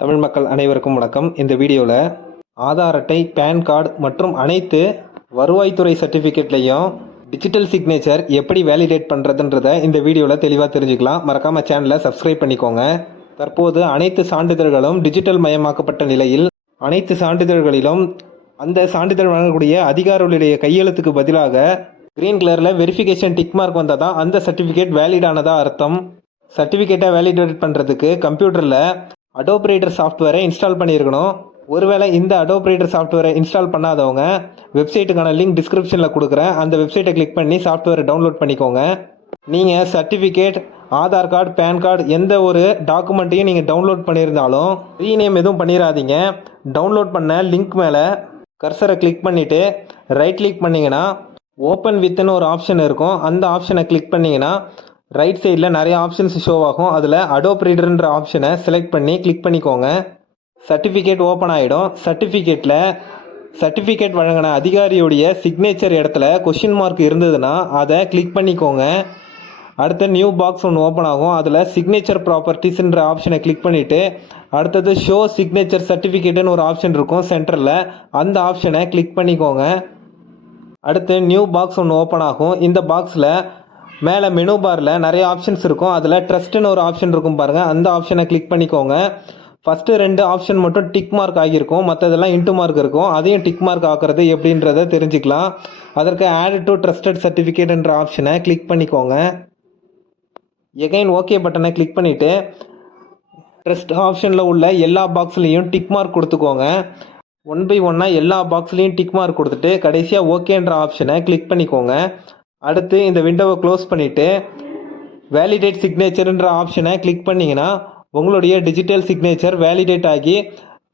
தமிழ் மக்கள் அனைவருக்கும் வணக்கம். இந்த வீடியோவில் ஆதார் அட்டை பேன் கார்டு மற்றும் அனைத்து வருவாய்த்துறை சர்டிஃபிகேட்லையும் டிஜிட்டல் சிக்னேச்சர் எப்படி வேலிடேட் பண்ணுறதுன்றத இந்த வீடியோவில் தெளிவாக தெரிஞ்சுக்கலாம். மறக்காமல் சேனலை சப்ஸ்கிரைப் பண்ணிக்கோங்க. தற்போது அனைத்து சான்றிதழ்களும் டிஜிட்டல் மயமாக்கப்பட்ட நிலையில் அனைத்து சான்றிதழ்களிலும் அந்த சான்றிதழ் வழங்கக்கூடிய அதிகாரிகளுடைய கையெழுத்துக்கு பதிலாக கிரீன் கலரில் வெரிஃபிகேஷன் டிக் மார்க் வந்தால் தான் அந்த சர்டிஃபிகேட் வேலிடானதாக அர்த்தம். சர்டிஃபிகேட்டை வேலிடேட் பண்ணுறதுக்கு கம்ப்யூட்டரில் அடோப்ரேட்டர் சாஃப்ட்வேரை இன்ஸ்டால் பண்ணியிருக்கணும். ஒருவேளை இந்த அடோப்ரேட்டர் சாஃப்ட்வேரை இன்ஸ்டால் பண்ணாதவங்க வெப்சைட்டுக்கான லிங்க் டிஸ்கிரிப்ஷனில் கொடுக்குறேன். அந்த வெப்சைட்டை கிளிக் பண்ணி சாஃப்ட்வேரை டவுன்லோட் பண்ணிக்கோங்க. நீங்கள் certificate Aadhaar card PAN card எந்த ஒரு டாக்குமெண்ட்டையும் நீங்கள் டவுன்லோட் பண்ணியிருந்தாலும் ரீநேம் எதுவும் பண்ணிடாதீங்க டவுன்லோட் பண்ண லிங்க் மேலே கர்சரை கிளிக் பண்ணிவிட்டு ரைட் கிளிக் பண்ணிங்கன்னா ஓப்பன் வித்துன்னு ஒரு ஆப்ஷன் இருக்கும். அந்த ஆப்ஷனை கிளிக் பண்ணிங்கன்னா ரைட் சைடில் நிறைய ஆப்ஷன்ஸ் ஷோ ஆகும். அதில் அடோப் ரீடர்ன்ற ஆப்ஷனை செலக்ட் பண்ணி கிளிக் பண்ணிக்கோங்க. சர்டிஃபிகேட் ஓப்பன் ஆகிடும் சர்டிஃபிகேட்டில் சர்டிஃபிகேட் வழங்கின அதிகாரியுடைய சிக்னேச்சர் இடத்துல கொஷின் மார்க் இருந்ததுன்னா அதை கிளிக் பண்ணிக்கோங்க. அடுத்து நியூ பாக்ஸ் ஒன்று ஓப்பன் ஆகும். அதில் சிக்னேச்சர் ப்ராப்பர்ட்டிஸ்ன்ற ஆப்ஷனை கிளிக் பண்ணிவிட்டு அடுத்தது ஷோ சிக்னேச்சர் சர்டிஃபிகேட்டுன்னு ஒரு ஆப்ஷன் இருக்கும் சென்டரில் அந்த ஆப்ஷனை கிளிக் பண்ணிக்கோங்க. அடுத்து நியூ பாக்ஸ் ஒன்று ஓப்பன் ஆகும். இந்த பாக்ஸில் மேலே மெனு பாரில் நிறைய ஆப்ஷன்ஸ் இருக்கும். அதில் ட்ரஸ்ட்டுன்னு ஒரு ஆப்ஷன் இருக்கும் பாருங்கள் அந்த ஆப்ஷனை கிளிக் பண்ணிக்கோங்க. ஃபஸ்ட்டு ரெண்டு ஆப்ஷன் மட்டும் டிக் மார்க் ஆகியிருக்கும். மற்றதெல்லாம் இன்ட்டு மார்க் இருக்கும். அதையும் டிக் மார்க் ஆக்குறது எப்படின்றத தெரிஞ்சுக்கலாம். அதற்கு ஆட் டு ட்ரஸ்டட் சர்டிஃபிகேட்ன்ற ஆப்ஷனை கிளிக் பண்ணிக்கோங்க. எகைன் ஓகே பட்டனை கிளிக் பண்ணிவிட்டு ட்ரஸ்ட் ஆப்ஷனில் உள்ள எல்லா பாக்ஸ்லேயும் டிக் மார்க் கொடுத்துக்கோங்க. ஒன் பை ஒன்னாக எல்லா பாக்ஸ்லேயும் டிக் மார்க் கொடுத்துட்டு கடைசியாக ஓகேன்ற ஆப்ஷனை கிளிக் பண்ணிக்கோங்க. அடுத்து இந்த விண்டோவை க்ளோஸ் பண்ணிவிட்டு வேலிடேட் சிக்னேச்சர்ன்ற ஆப்ஷனை கிளிக் பண்ணிங்கன்னா உங்களுடைய டிஜிட்டல் சிக்னேச்சர் வேலிடேட் ஆகி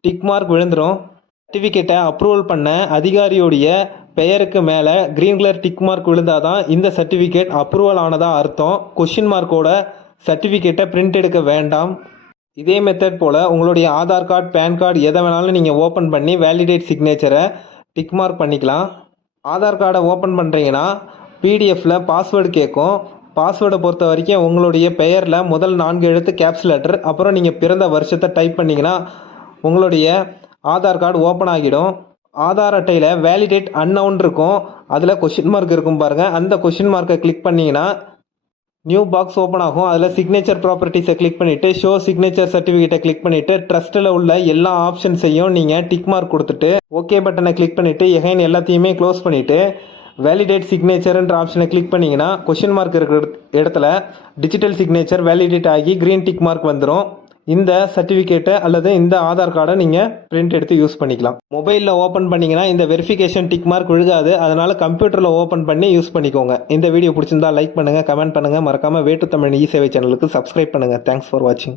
டிக் மார்க் விழுந்துடும் சர்டிஃபிகேட்டை அப்ரூவல் பண்ண அதிகாரியுடைய பெயருக்கு மேலே க்ரீன் கலர் டிக் மார்க் விழுந்தாதான் இந்த சர்டிஃபிகேட் அப்ரூவல் ஆனதா அர்த்தம். கொஷின் மார்க்கோட சர்டிஃபிகேட்டை பிரிண்ட் எடுக்க வேண்டாம். இதே மெத்தட் போல் உங்களுடைய ஆதார் கார்டு பேன் கார்டு எதை வேணாலும் நீங்கள் ஓப்பன் பண்ணி வேலிடேட் சிக்னேச்சரை டிக் மார்க் பண்ணிக்கலாம். ஆதார் கார்டை ஓப்பன் பண்ணுறீங்கன்னா பிடிஎஃப்பில் பாஸ்வேர்டு கேட்கும் பாஸ்வேர்டை பொறுத்த வரைக்கும் உங்களுடைய பெயரில் முதல் நான்கு எழுத்து கேப்ஸ் லெட்டர் அப்புறம் நீங்கள் பிறந்த வருஷத்தை டைப் பண்ணிங்கன்னா உங்களுடைய ஆதார் கார்டு ஓப்பன் ஆகிடும். ஆதார் அட்டையில் வேலிடேட் அன்னவுன் இருக்கும். அதில் கொஷின் மார்க் இருக்கும் பாருங்கள் அந்த கொஷின் மார்க்கை கிளிக் பண்ணிங்கன்னா நியூ பாக்ஸ் ஓப்பன் ஆகும். அதில் சிக்னேச்சர் ப்ராப்பர்ட்டிஸை கிளிக் பண்ணிவிட்டு ஷோ சிக்னேச்சர் சர்டிஃபிகேட்டை கிளிக் பண்ணிவிட்டு ட்ரஸ்ட்டில் உள்ள எல்லா ஆப்ஷன்ஸையும் நீங்கள் டிக் மார்க் கொடுத்துட்டு ஓகே பட்டனை கிளிக் பண்ணிவிட்டு எகைன் எல்லாத்தையுமே க்ளோஸ் பண்ணிவிட்டு வேலிடேட் சிக்னேச்சர்ன்ற ஆப்ஷனை கிளிக் பண்ணிங்கன்னா கொஷின் மார்க் இருக்கிற இடத்துல டிஜிட்டல் சிக்னேச்சர் வேலிடேட் ஆகி க்ரீன் டிக் மார்க் வந்துடும் இந்த சர்டிஃபிகேட்டை அல்லது இந்த ஆதார் கார்டை நீங்கள் பிரிண்ட் எடுத்து யூஸ் பண்ணிக்கலாம். மொபைலில் ஓப்பன் பண்ணிங்கன்னா இந்த வெரிஃபிகேஷன் டிக் மார்க் விழுகாது. அதனால் கம்ப்யூட்டரில் ஓப்பன் பண்ணி யூஸ் பண்ணிக்கோங்க. இந்த வீடியோ பிடிச்சிருந்தா லைக் பண்ணுங்கள் கமெண்ட் பண்ணுங்கள் மறக்காமல் வேட்டு தமிழ் இ சேவை சேனலுக்கு சப்ஸ்கிரைப் பண்ணுங்கள் தேங்க்ஸ் ஃபார் வாட்சிங்